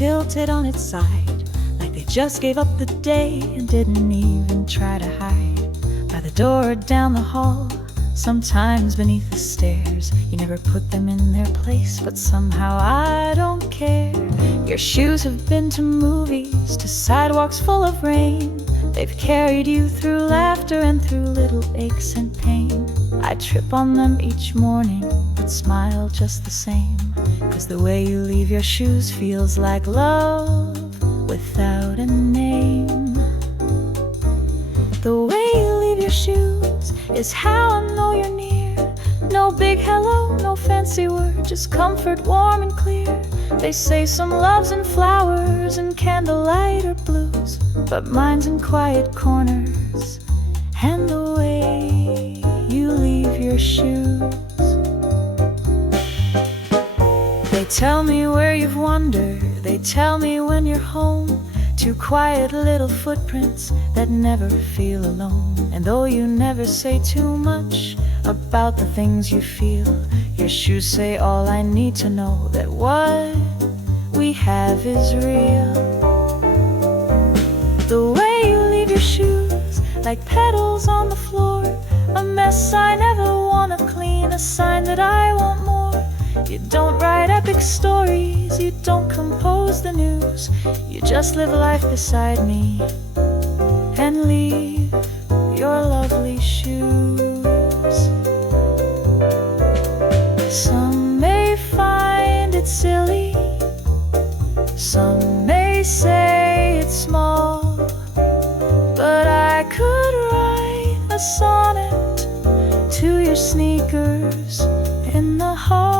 tilted on its side, like they just gave up the day and didn't even try to hide. By the door or down the hall, sometimes beneath the stairs. You never put them in their place, but somehow I don't care. Your shoes have been to movies, to sidewalks full of rain. They've carried you through laughter and through little aches and pain. I trip on them each morning, but smile just the same. 'Cause the way you leave your shoes feels like love without a name. The way you leave your shoes is how I know you're near. No big hello, no fancy word, just comfort warm and clear. They say some love's in flowers and candlelight or blues, but mine's in quiet corners and the way you leave your shoes. They tell me where you've wandered, they tell me when you're home. Two quiet little footprints that never feel alone. And though you never say too much about the things you feel, your shoes say all I need to know, that what we have is real. The way you leave your shoes, like petals on the floor, a mess I never wanna clean, a sign that I want more. You don't write epic stories, you don't compose the news, you just live life beside me and leave your lovely shoes. Some may find it silly, some may say it's small, but I could write a sonnet to your sneakers in the hall.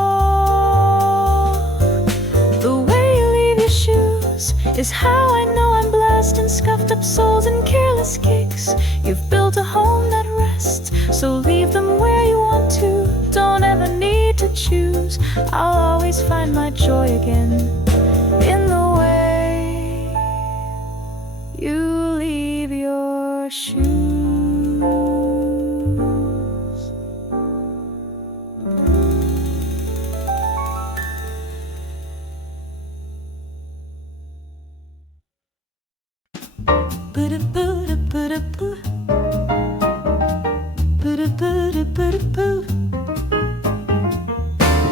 The way you leave your shoes is how I know I'm blessed. In scuffed up soles and careless kicks, you've built a home that rests. So leave them where you want to, don't ever need to choose. I'll always find my joy again in the way you leave your shoes.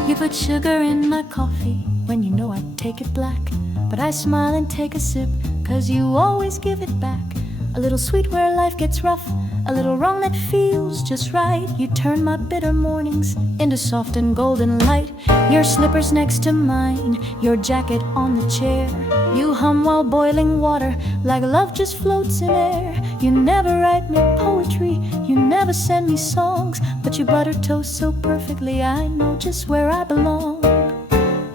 You put sugar in my coffee when you know I'd take it black, but I smile and take a sip, 'cause you always give it back. A little sweet where life gets rough, a little wrong that feels just right. You turn my bitter mornings into soft and golden light. Your slippers next to mine, your jacket on the chair. You hum while boiling water, like love just floats in air. You never write me poetry, you never send me songs, but you butter toast so perfectly I know just where I belong.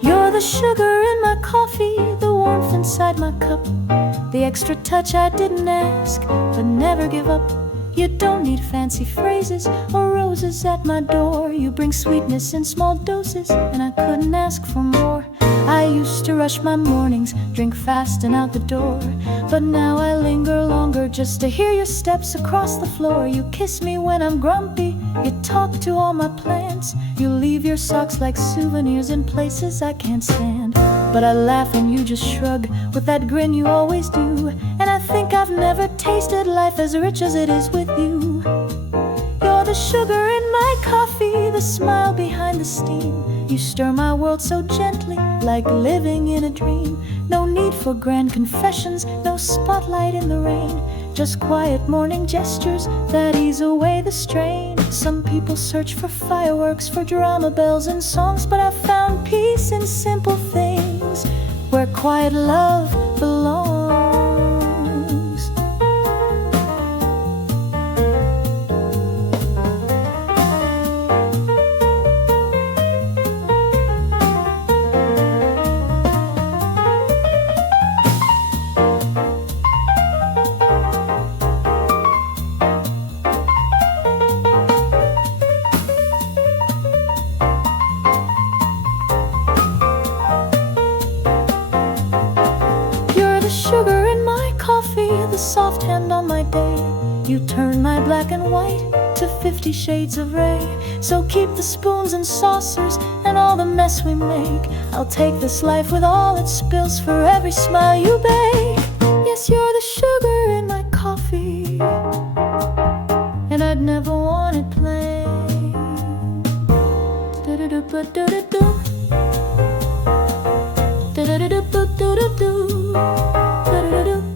You're the sugar in my coffee, the warmth inside my cup, the extra touch I didn't ask, but never give up. You don't need fancy phrases or roses at my door. You bring sweetness in small doses, and I couldn't ask for more. I used to rush my mornings, drink fast and out the door, but now I linger longer just to hear your steps across the floor. You kiss me when I'm grumpy, you talk to all my plants. You leave your socks like souvenirs in places I can't stand, but I laugh and you just shrug with that grin you always do. And I think I've never tasted life as rich as it is with you. You're the sugar in my coffee, the smile behind the steam. You stir my world so gently, like living in a dream. No need for grand confessions, no spotlight in the rain, just quiet morning gestures that ease away the strain. Some people search for fireworks, for drama bells and songs, but I found peace in simple things, where quiet love belongs. Sugar in my coffee, the soft hand on my day. You turn my black and white to to 50 shades of gray. So keep the spoons and saucers and all the mess we make. I'll take this life with all its spills for every smile you bake. Yes, you're the sugar in my coffee, and I'd never want it plain. Do-do-do-ba-do-do-do. Do-do-do-do-do-do-do. Do-do-do-do-do.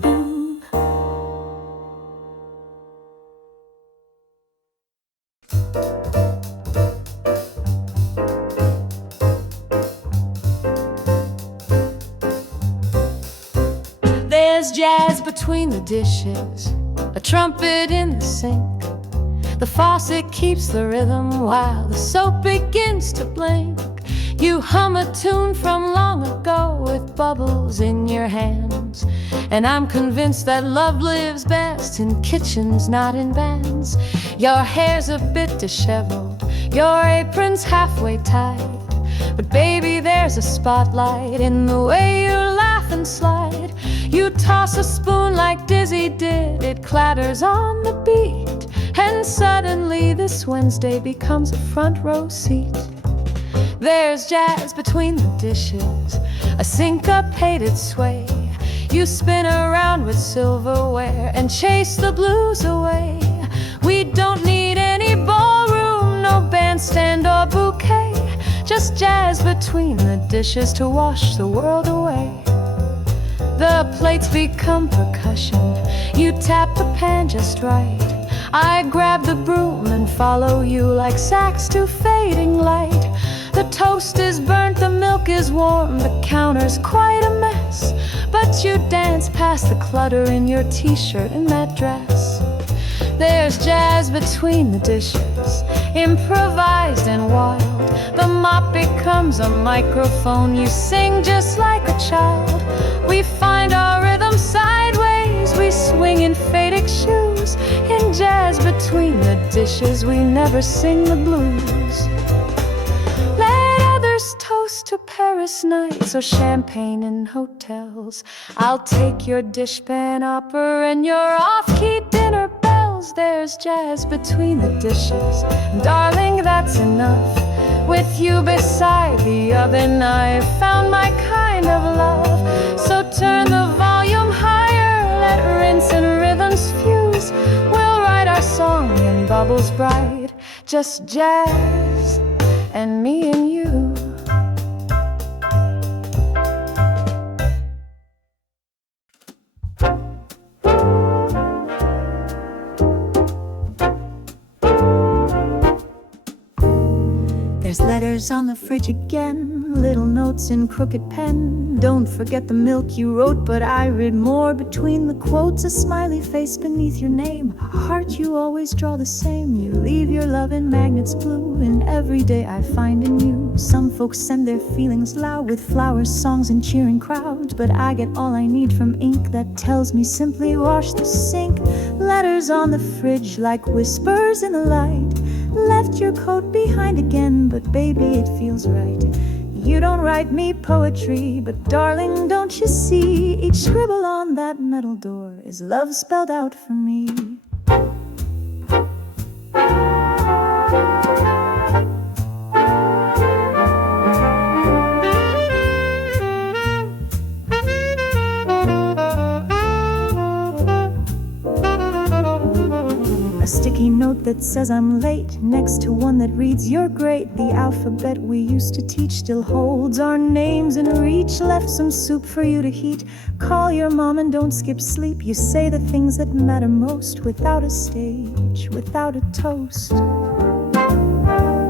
There's jazz between the dishes, a trumpet in the sink. The faucet keeps the rhythm while the soap begins to blink. You hum a tune from long ago with bubbles in your hands, and I'm convinced that love lives best in kitchens, not in bands. Your hair's a bit disheveled, your apron's halfway tied, but baby, there's a spotlight in the way you laugh and slide. You toss a spoon like Dizzy did, it clatters on the beat, and suddenly this Wednesday becomes a front row seat. There's jazz between the dishes, a syncopated sway. You spin around with silverware and chase the blues away. We don't need any ballroom, no bandstand or bouquet, just jazz between the dishes to wash the world away. The plates become percussion, you tap the pan just right. I grab the broom and follow you like sacks to fading light. The toast is burnt, the milk is warm, the counter's quite a mess, but you dance past the clutter in your t-shirt and that dress. There's jazz between the dishes, improvised and wild. The mop becomes a microphone, you sing just like a child. We find our rhythm sideways, we swing in faded shoes. In jazz between the dishes, we never sing the blues. Let others toast to Paris nights or champagne in hotels. I'll take your dishpan opera and your off-key dinner bells. There's jazz between the dishes, darling, that's enough. With you beside the oven, I've found my kind of love. So turn the volume higher, let rinse and rhythms fuse. We'll write our song in bubbles bright, just jazz and me and you. There's letters on the fridge again, little notes in crooked pen. Don't forget the milk you wrote, but I read more between the quotes. A smiley face beneath your name, a heart you always draw the same. You leave your love in magnets blue, and every day I find in you. Some folks send their feelings loud with flowers, songs, and cheering crowds, but I get all I need from ink that tells me simply wash the sink. Letters on the fridge like whispers in the light. Left your coat behind again, but baby, it feels right. You don't write me poetry, but darling, don't you see? Each scribble on that metal door is love spelled out for me. A sticky note that says I'm late, next to one that reads you're great. The alphabet we used to teach still holds our names in reach. Left some soup for you to heat. Call your mom and don't skip sleep. You say the things that matter most without a stage, without a toast.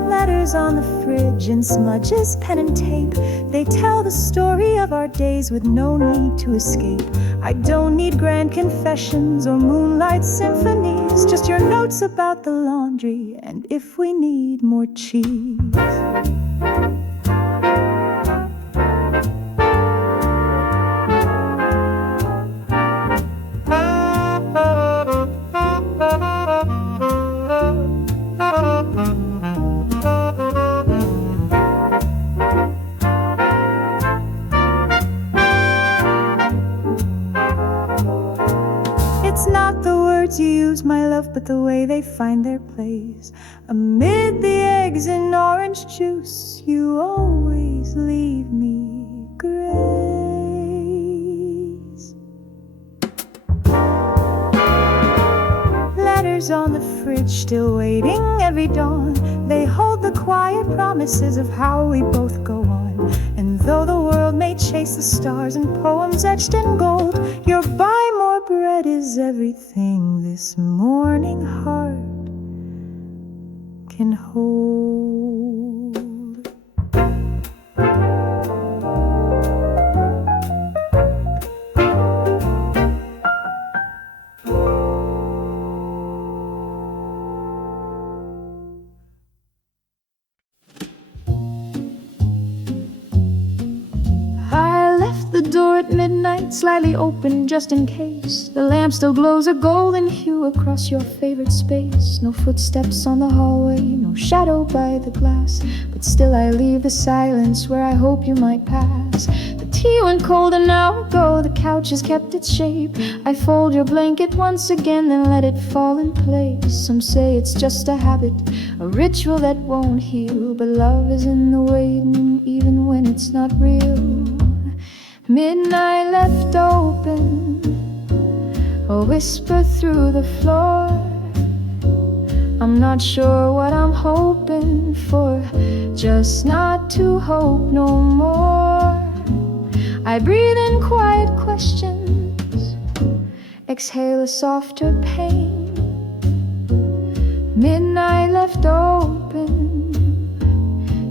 Letters on the fridge in smudges, pen and tape. They tell the story of our days with no need to escape. I don't need grand confessions or moonlight symphonies, just your notes about the laundry and if we need more cheese. You use, my love, but the way they find their place. Amid the eggs and orange juice, you always leave me grace. Letters on the fridge, still waiting every dawn. They hold the quiet promises of how we both go on. And though the world may chase the stars and poems etched in gold, your buy more bread is everything this morning heart can hold. The door at midnight, slightly open just in case. The lamp still glows a golden hue across your favorite space. No footsteps on the hallway, no shadow by the glass, but still I leave the silence where I hope you might pass. The tea went cold an hour ago, the couch has kept its shape. I fold your blanket once again, then let it fall in place. Some say it's just a habit, a ritual that won't heal, but love is in the waiting even when it's not real. Midnight left open, a whisper through the floor. I'm not sure what I'm hoping for, just not to hope no more. I breathe in quiet questions, exhale a softer pain. Midnight left open,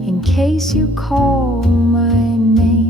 in case you call my name.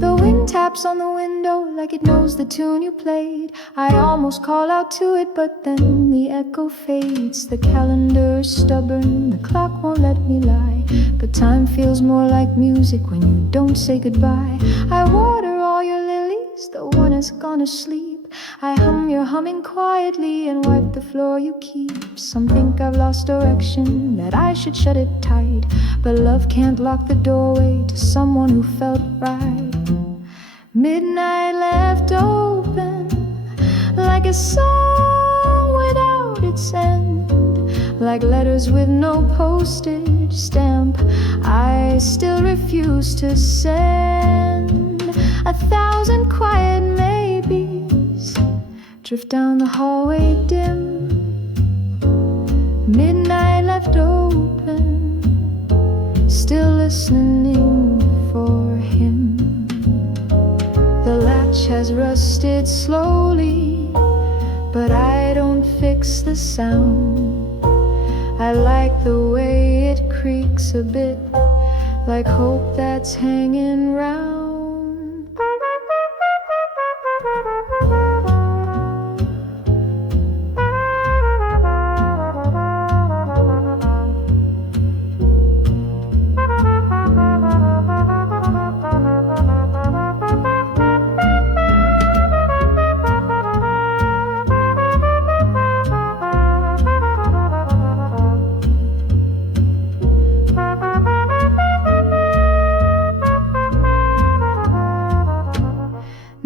The wind taps on the window like it knows the tune you played. I almost call out to it, but then the echo fades. The calendar is stubborn, the clock won't let me lie, but time feels more like music when you don't say goodbye. I water all your lilies, the one has gone to sleep. I hum your humming quietly and wipe the floor you keep. Some think I've lost direction, that I should shut it tight, but love can't lock the doorway to someone who felt right. Midnight left open, like a song without its end, like letters with no postage stamp I still refuse to send. 1,000 quiet maybes drift down the hallway dim. Midnight left open, still listening for him. The latch has rusted slowly, but I don't fix the sound. I like the way it creaks a bit, like hope that's hanging round.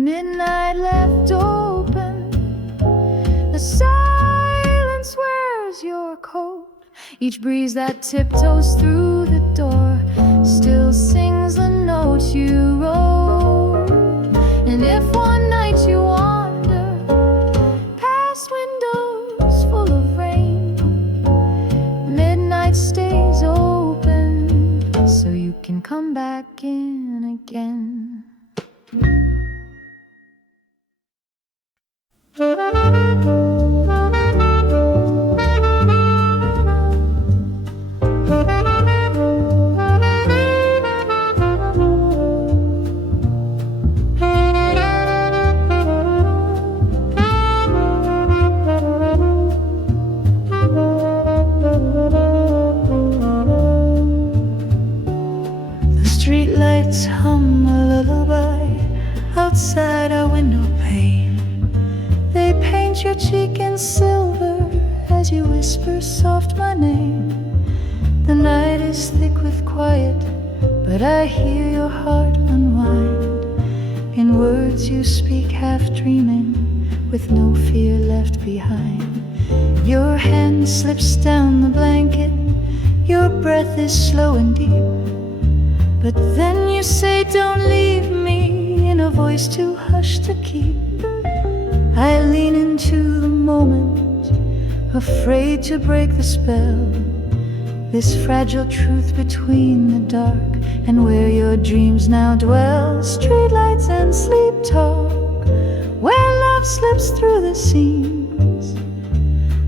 Midnight left open, the silence wears your coat. Each breeze that tiptoes through the door still sings the notes you wrote. And if one night you wander past windows full of rain, midnight stays open so you can come back in again. Streetlights hum a lullaby outside our window pane. They paint your cheek in silver as you whisper soft my name. The night is thick with quiet, but I hear your heart unwind in words you speak half dreaming, with no fear left behind. Your hand slips down the blanket, your breath is slow and deep. But then you say, don't leave me, in a voice too hushed to keep. I lean into the moment, afraid to break the spell. This fragile truth between the dark and where your dreams now dwell. Streetlights and sleep talk, where love slips through the seams.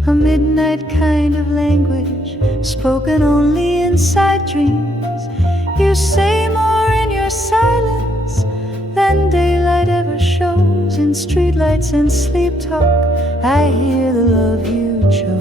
A midnight kind of language, spoken only inside dreams. You say more in your silence than daylight ever shows. In streetlights and sleep talk, I hear the love you chose.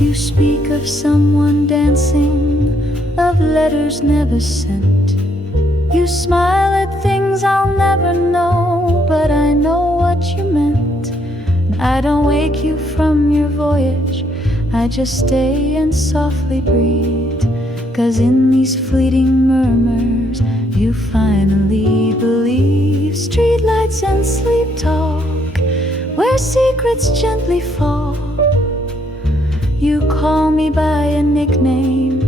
You speak of someone dancing, of letters never sent. You smile at things I'll never know, but I know what you meant. I don't wake you from your voyage, I just stay and softly breathe. 'Cause in these fleeting murmurs, you finally believe. Streetlights and sleep talk, where secrets gently fall. You call me by a nickname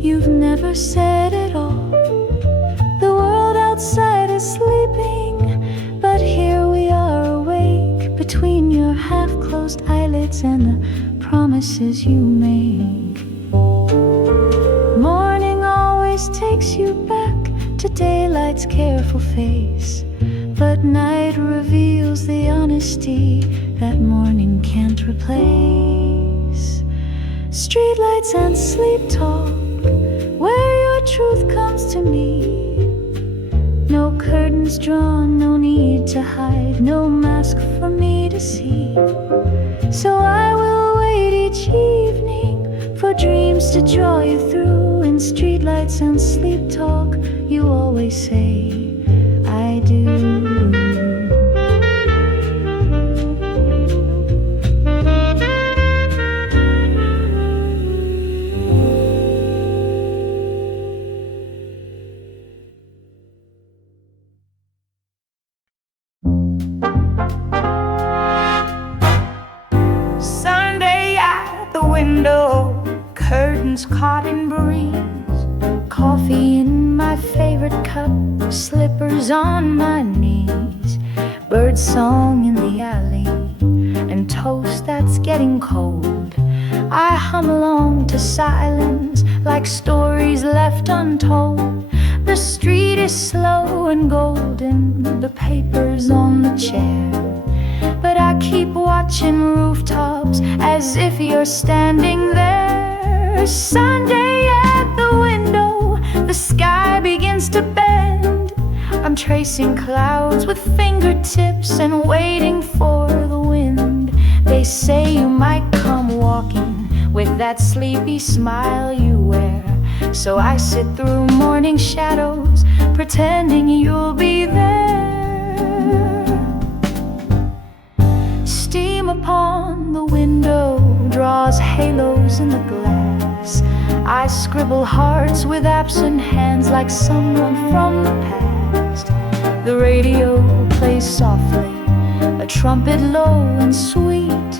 you've never said at all. The world outside is sleeping, but here we are awake, between your half-closed eyelids and the promises you make. Morning always takes you back to daylight's careful face, but night reveals the honesty that morning can't replace. Streetlights and sleep talk, where your truth comes to me. No curtains drawn, no need to hide, no mask for me to see. So I will wait each evening for dreams to draw you through. In streetlights and sleep talk, you always say, I do. Curtains caught in breeze, coffee in my favorite cup, slippers on my knees, bird song in the alley, and toast that's getting cold. I hum along to silence like stories left untold. The street is slow and golden, the paper's on the chair, but I keep watching rooftops as if you're standing there. Sunday at the window, the sky begins to bend. I'm tracing clouds with fingertips and waiting for the wind. They say you might come walking with that sleepy smile you wear, so I sit through morning shadows pretending you'll be there. Steam upon the window draws halos in the glass. I scribble hearts with absent hands like someone from the past. The radio plays softly, a trumpet low and sweet,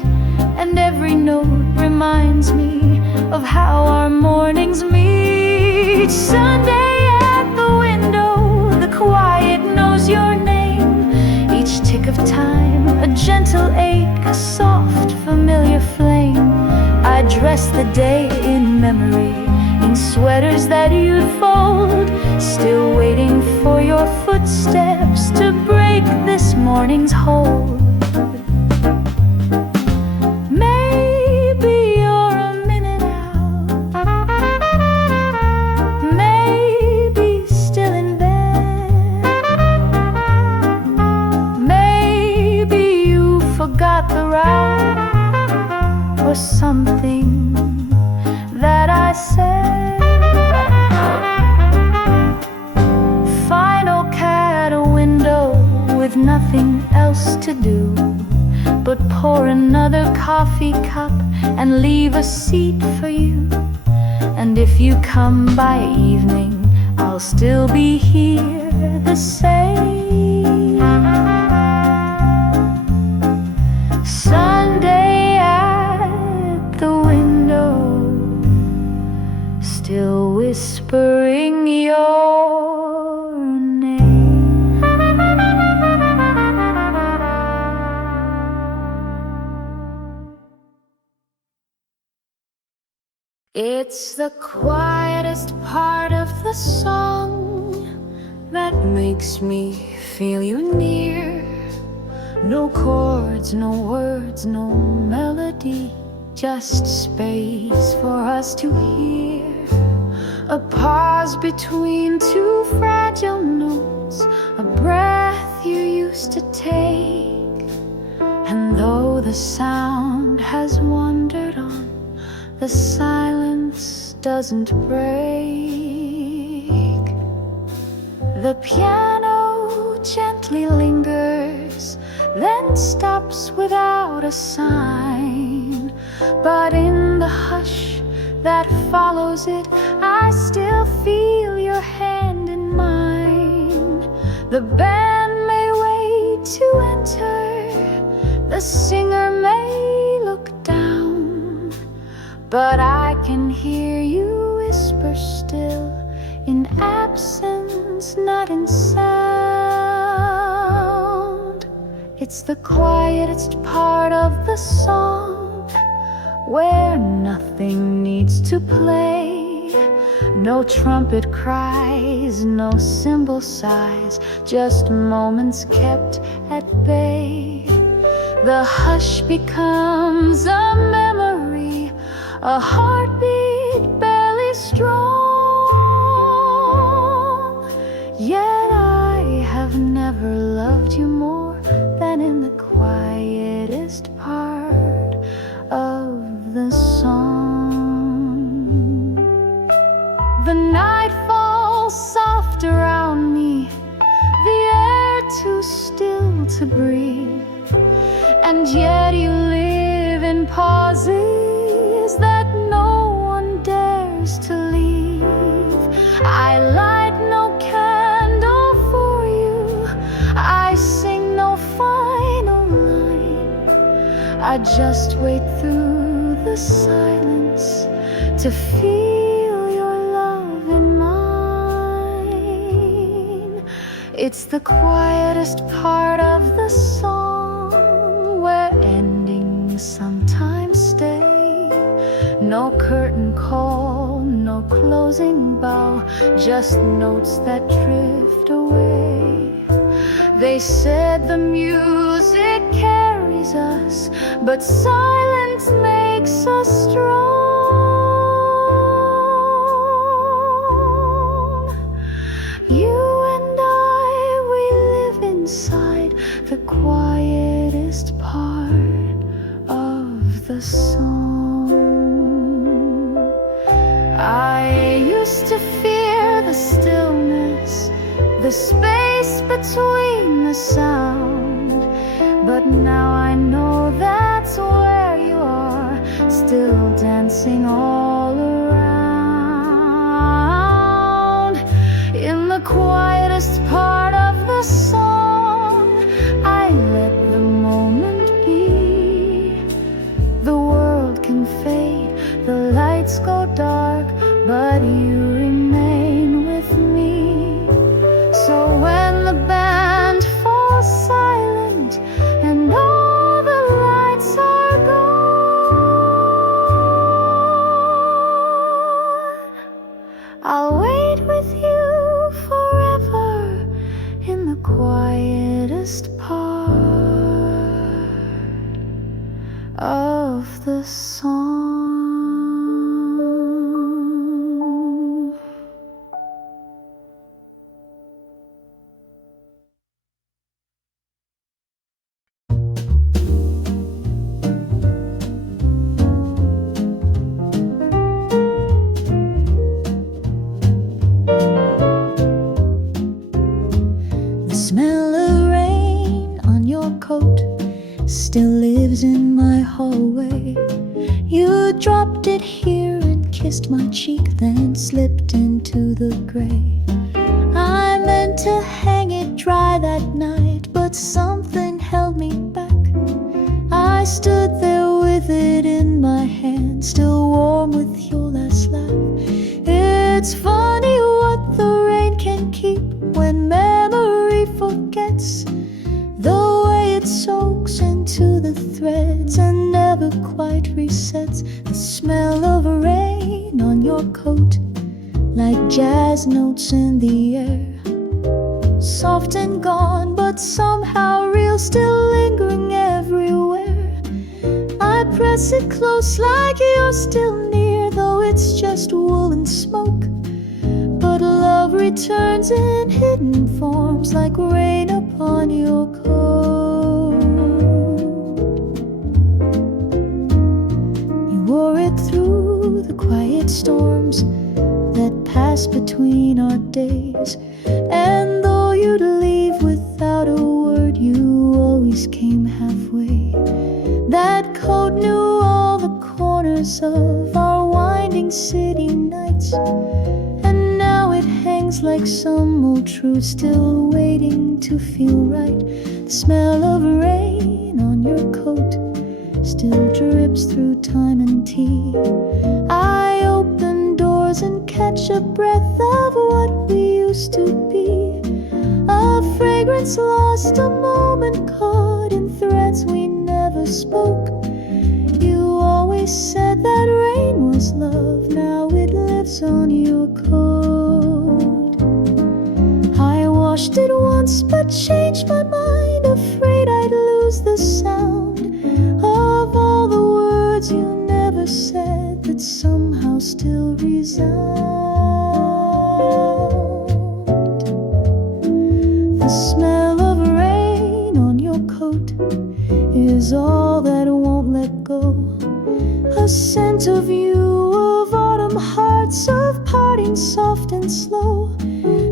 and every note reminds me of how our mornings meet. Sunday at the window, the quiet knows your name. Each tick of time, a gentle ache, a soft familiar flame. I dress the day in memory, in sweaters that you'd fold, still waiting for your footsteps to break this morning. mornings hold. Maybe you're a minute out, maybe still in bed, maybe you forgot the route or something that I said. Final cat a window with nothing else to do but pour another coffee cup and leave a seat for you. And if you come by evening, I'll still be here the same. Sunday at the window, still whispering your name. It's the quietest part of the song that makes me feel you near. No chords, no words, no melody, just space for us to hear. A pause between two fragile notes, a breath you used to take. And though the sound has wandered on, the silence doesn't break. The piano gently lingers, then stops without a sign. But in the hush that follows it, I still feel your hand in mine. The band may wait to enter, the singer may look down, but I can hear you whisper still, in absence, not in sound. It's the quietest part of the song, where nothing needs to play. No trumpet cries, no cymbal sighs, just moments kept at bay. The hush becomes a memory, a heartbeat barely strong. Yet I have never loved you more than in the quietest part of the song. The night falls soft around me, the air too still to breathe, and yet you live in pauses that no one dares to leave. I light no candle for you, I sing no final line. I just wait through the silence to feel your love in mine. It's the quietest part of the song, where endings sometimes stay. No curtain call, no closing bow, just notes that drift away. They said the music carries us, but silence makes us strong. You and I, we live inside the quietest part of the song. I used to fear the stillness, the space between the sound, but now I know that's where you are, still dancing all around. In the quietest part of the song, I let the moment be. The world can fade, the lights go dark, but you remain with me. So when the band falls silent and all the lights are gone, of the song. The smell of rain on your coat still lives in my hallway. You dropped it here and kissed my cheek, then slipped into the gray. I meant to hang it dry that night, but something held me back. I stood there with it in my hand, still warm with your last laugh. It's funny what the rain can keep when memory forgets, the way it soaks into the threads and never quite resets. The smell of rain on your coat, like jazz notes in the air, soft and gone, but somehow real, still lingering everywhere. I press it close like you're still near, though it's just wool and smoke. But love returns in hidden forms, like rain upon your coat. You wore it through the quiet storms that pass between our days, and though you'd leave without a word, you always came halfway. That coat knew all the corners of our winding city nights, and now it hangs like some old truth, still waiting to feel right. The smell of rain on your coat still drips through time and tea. I open doors and catch a breath of what we used to be, a fragrance lost, a moment caught in threads we never spoke. You always said that rain was love, now it lives on your coat. I washed it once but changed my mind, afraid I'd lose the sound of all the words you never said that somehow still resound. The smell of rain on your coat is all that won't let go, a scent of you, of autumn hearts, of parting soft and slow.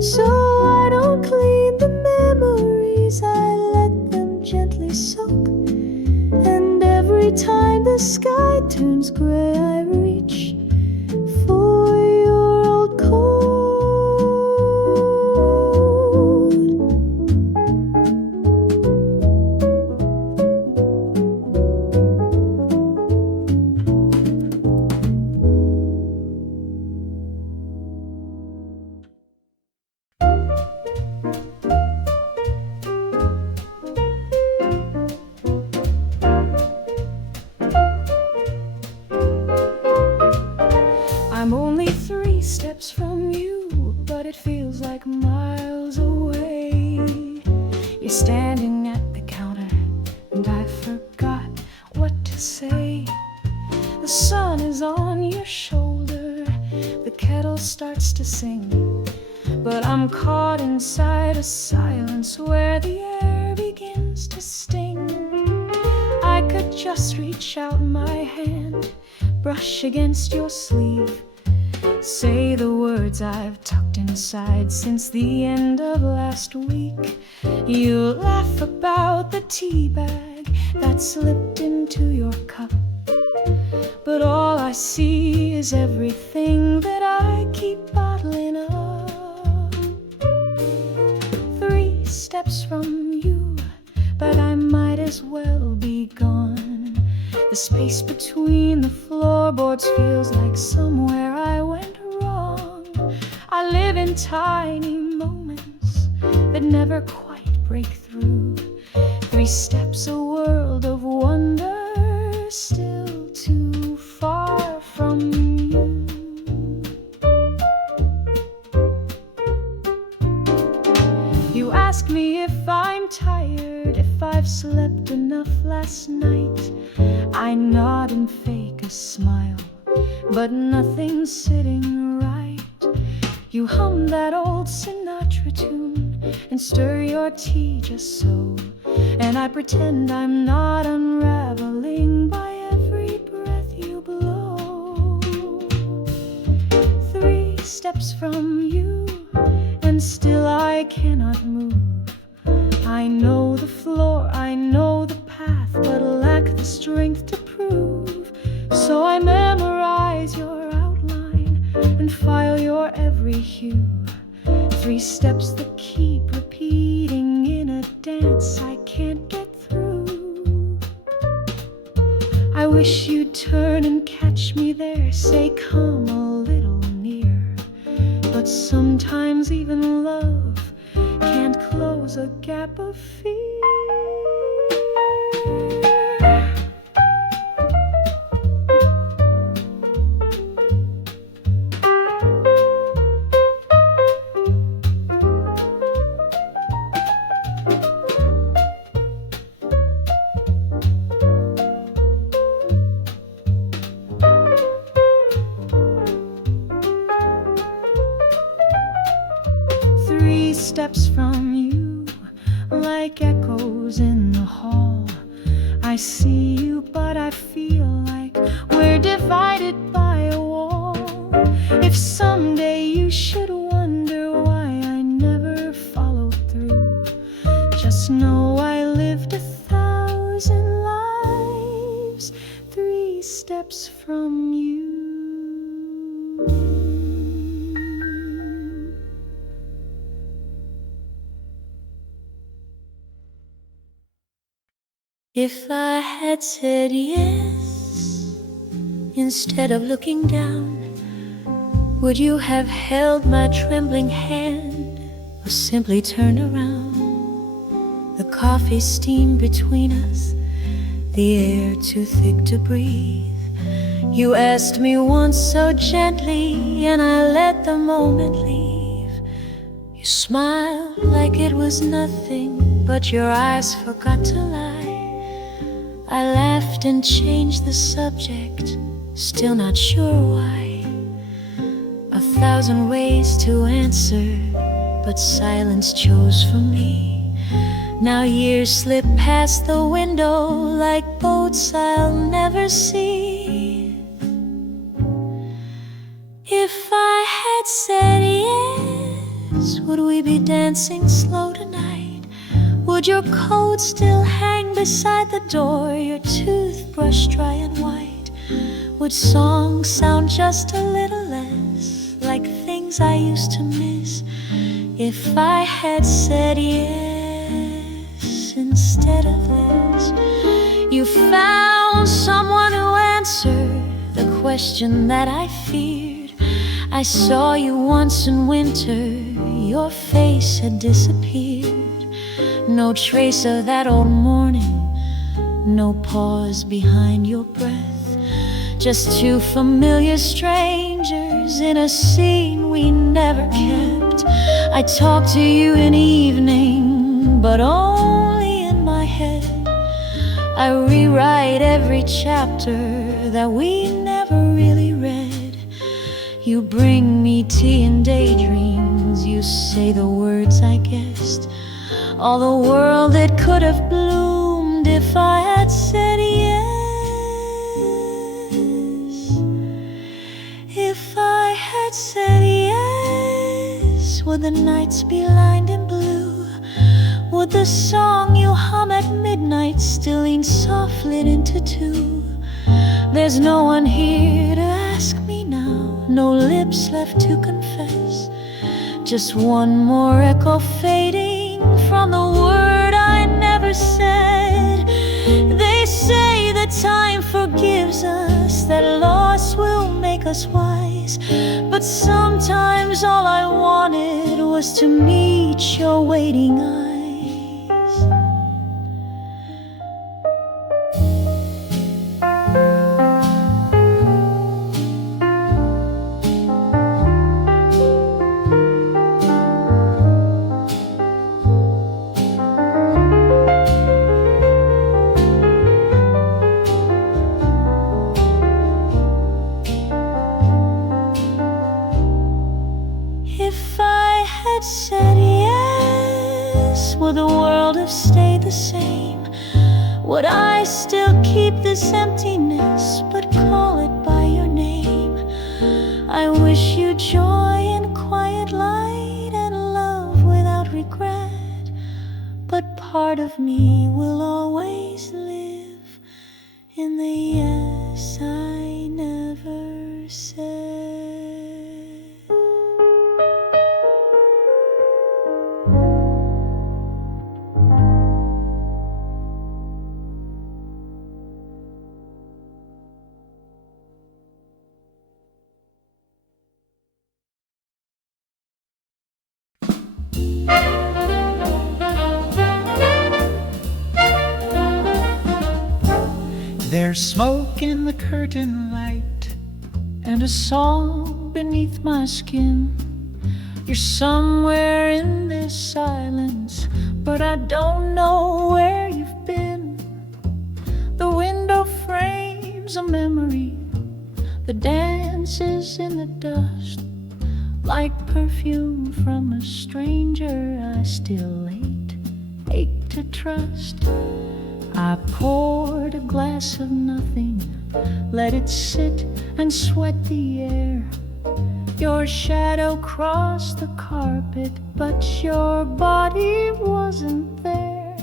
So I don't clean the memories, I let them gently soak. And every time the sky turns gray, I reach for your old coat. I'm only 3 steps from you, but it feels like miles away. You're standing at the counter, and I forgot what to say. The sun is on your shoulder, the kettle starts to sing, but I'm caught inside a silence where the air begins to sting. I could just reach out my hand, brush against your sleeve, say the words I've tucked inside since the end of last week. You laugh about the tea bag that slipped into your cup, but all I see is everything that I keep bottling up. 3 steps from you, but I might as well be gone. The space between the floorboards feels like somewhere I went wrong. I live in tiny moments that never quite break through. 3 steps, a world of wonder, still too far from you. You ask me if I'm tired, if I've slept enough last night. I nod nod and fake a smile, but nothing's sitting right. You hum that old Sinatra tune and stir your tea just so, and I pretend I'm not unraveling by every breath you blow. 3 steps from you, and still I cannot move. I know the floor, I know the path, but lack the strength to prove. So I memorize your outline and file your every hue. 3 steps that keep repeating in a dance I can't get through. I wish you'd turn and catch me there, say come a little near. But sometimes even love can't close a gap of fear. 3 steps from you, like echoes in the hall. I see you, but I feel like we're divided by a wall. If someday you should wonder why I never followed through, just know I lived 1,000 lives 3 steps from you. If I had said yes instead of looking down, would you have held my trembling hand or simply turned around? The coffee steamed between us, the air too thick to breathe. You asked me once so gently, and I let the moment leave. You smiled like it was nothing, but your eyes forgot to lie. I laughed and changed the subject, still not sure why. 1,000 ways to answer, but silence chose for me. Now years slip past the window like boats I'll never see. If I had said yes, would we be dancing slow tonight? Would your coat still hang beside the door, your toothbrush dry and white? Would songs sound just a little less like things I used to miss? If I had said yes instead of this, you found someone who answered the question that I feared. I saw you once in winter, your face had disappeared. No trace of that old morning, no pause behind your breath. Just 2 familiar strangers in a scene we never kept. I talk to you in evening, but only in my head. I rewrite every chapter that we never really read. You bring me tea and daydreams, you say the words I guessed. All the world that could have bloomed if I had said yes. If I had said yes, would the nights be lined in blue? Would the song you hum at midnight still lean softly into 2? There's no one here to ask me now, no lips left to confess. Just one more echo fading from the word I never said. They say that time forgives us, that loss will make us wise. But sometimes all I wanted was to meet your waiting eyes. the same? Would I still keep this emptiness, but call it by your name? I wish you joy and quiet light and love without regret, but part of me will always live in the yes I never said. There's smoke in the curtain light and a song beneath my skin. You're somewhere in this silence, but I don't know where you've been. The window frames a memory, the dances in the dust, like perfume from a stranger I still ache to trust. I poured a glass of nothing, let it sit and sweat the air. Your shadow crossed the carpet, but your body wasn't there.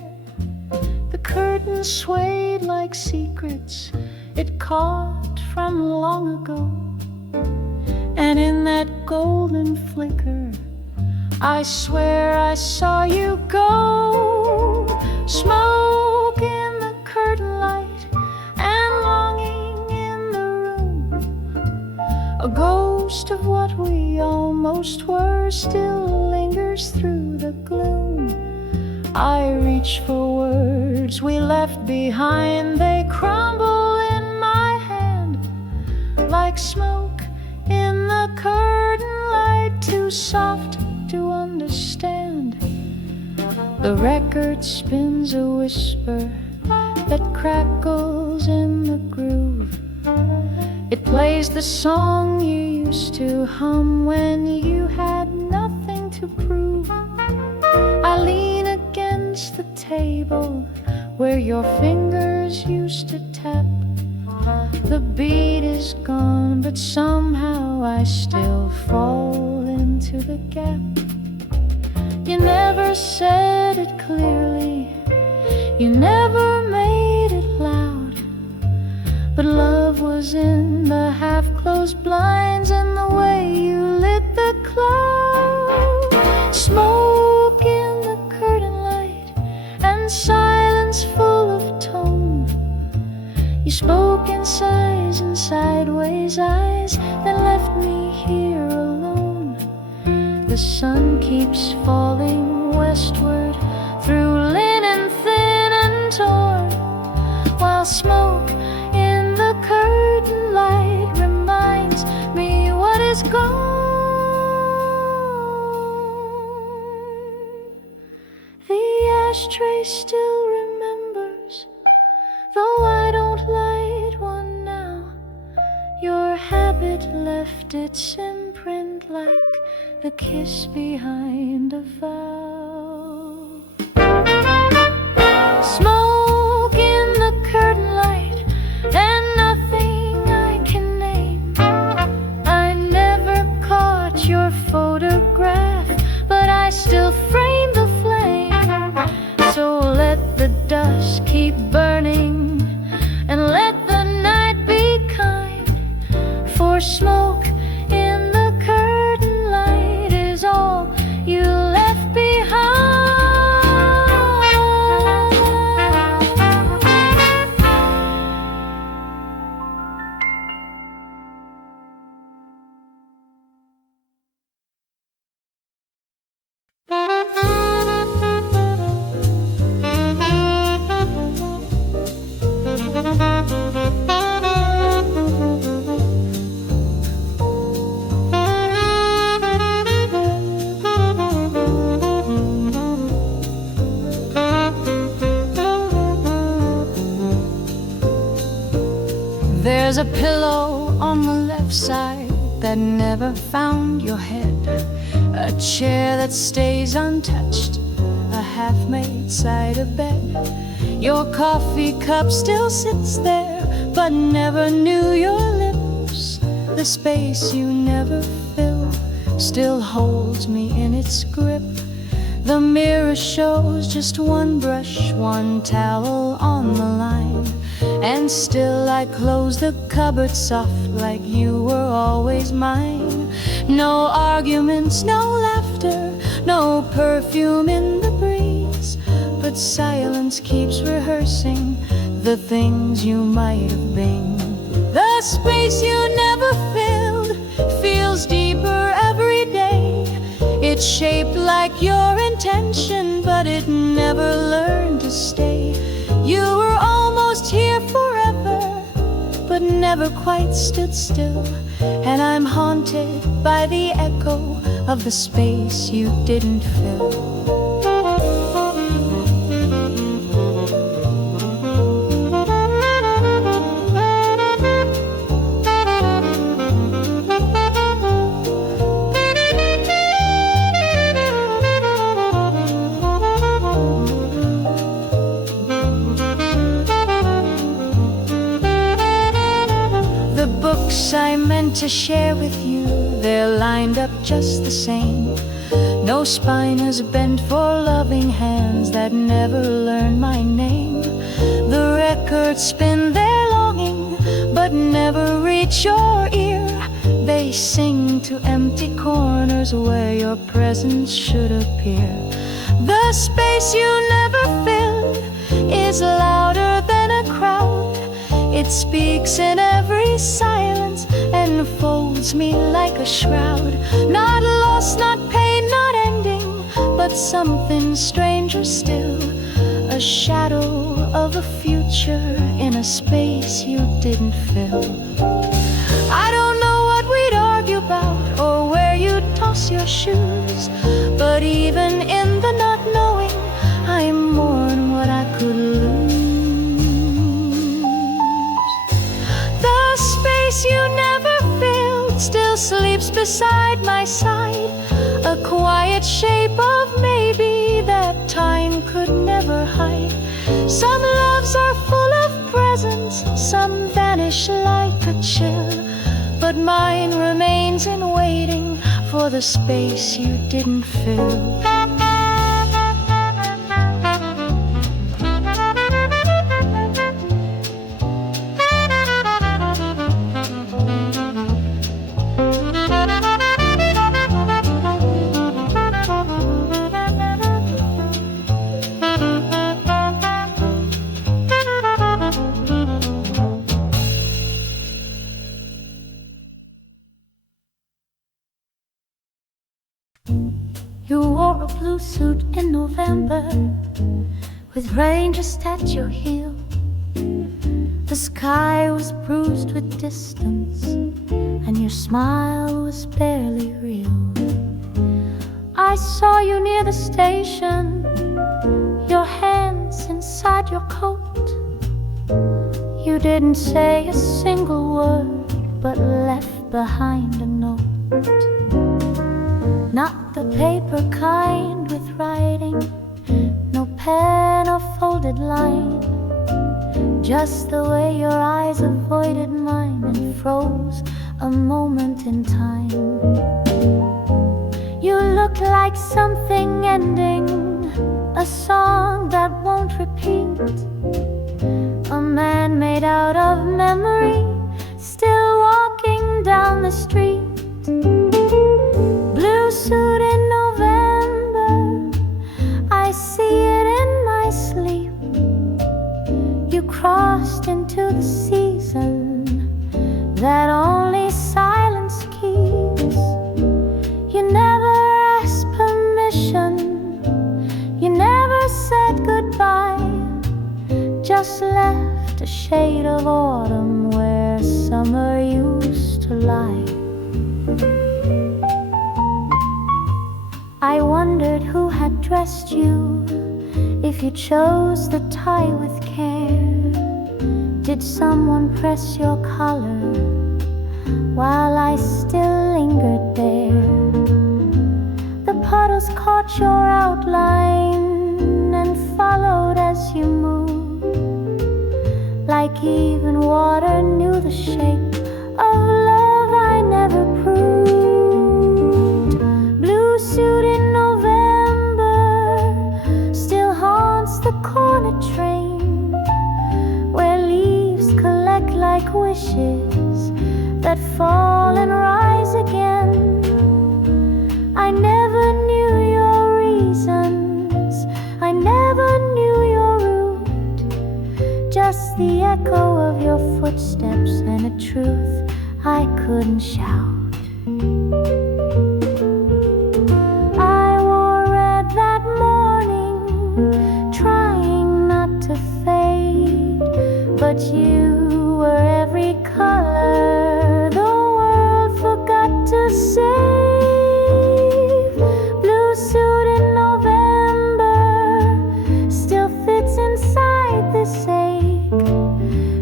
The curtain swayed like secrets it caught from long ago, and in that golden flicker I swear I saw you go. Smoke in the curtain light and longing in the room. A ghost of what we almost were still lingers through the gloom. I reach for words we left behind, they crumble in my hand like smoke in the curtain light, too soft to understand. The record spins a whisper that crackles in the groove. It plays the song you used to hum when you had nothing to prove. I lean against the table where your fingers used to tap. The beat is gone, but somehow I still fall into the gap. You never said it clearly, you never made it loud, but love was in the half-closed blinds and the way you lit the cloud. Smoke in the curtain light and silence full of tone. You spoke in sighs and sideways eyes that left me here alone. The sun keeps falling westward through linen thin and torn, while smoke in the curtain light reminds me what is gone. The ashtray still remembers, though I don't light one now. Your habit left its imprint like the kiss behind a vow. Smoke in the curtain light and nothing I can name. I never caught your photograph, but I still frame the flame. So let the dust keep burning and let the night be kind, for smoke in the curtain light is all you left behind. There's a pillow on the left side that never found your head, a chair that stays untouched, a half-made cider bed. Your coffee cup still sits there, but never knew your lips. The space you never fill still holds me in its grip. The mirror shows just one brush, one towel on the line, and still I close the cupboard soft like you were always mine. No arguments, no laughter, no perfume in the breeze, but silence keeps rehearsing the things you might have been. The space you never filled feels deeper every day. It's shaped like your intention, but it never learned to stay. You were almost here forever, but never quite stood still. And I'm haunted by the echo of the space you didn't fill. I meant to share with you, they're lined up just the same. No spine is bent for loving hands that never learned my name. The records spin their longing, but never reach your ear. They sing to empty corners where your presence should appear. The space you never filled is louder than a crowd. It speaks in every silence and folds me like a shroud. Not loss, not pain, not ending, but something stranger still. A shadow of a future in a space you didn't fill. I don't know what we'd argue about or where you'd toss your shoes, but even in the not knowing, I mourn what I could lose. You never filled still sleeps beside my side, a quiet shape of maybe that time could never hide. Some loves are full of presence, some vanish like a chill, but mine remains in waiting for the space you didn't fill. You wore a blue suit in November, with rain just at your heel. The sky was bruised with distance, and your smile was barely real. I saw you near the station, your hands inside your coat. You didn't say a single word, but left behind a note. Not the paper kind with writing, no pen or folded line, just the way your eyes avoided mine and froze a moment in time. You look like something ending, a song that won't repeat, a man made out of memory, still walking down the street. Blue suit in November, I see it in my sleep. You crossed into the season that only silence keeps. You never asked permission, you never said goodbye, just left a shade of autumn where summer used to lie. I wondered who had dressed you, if you chose the tie with care. Did someone press your collar while I still lingered there? The puddles caught your outline like even water knew the shape of love I never proved. Blue suit in November still haunts the corner train, where leaves collect like wishes that fall and rise again. I never knew your reasons, I never knew your route, just the echo of your footsteps and a truth I couldn't shout. I wore red that morning, trying not to fade, but you were every color the world forgot to save. Blue suit in November still fits inside this ache.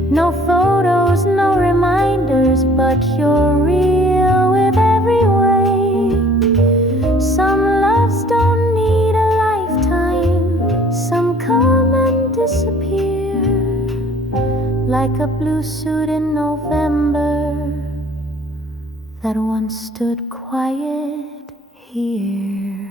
No photos, no reminders, but you're real with every wake. Some loves don't need a lifetime, some come and disappear, like a blue suit in November that once stood quiet here.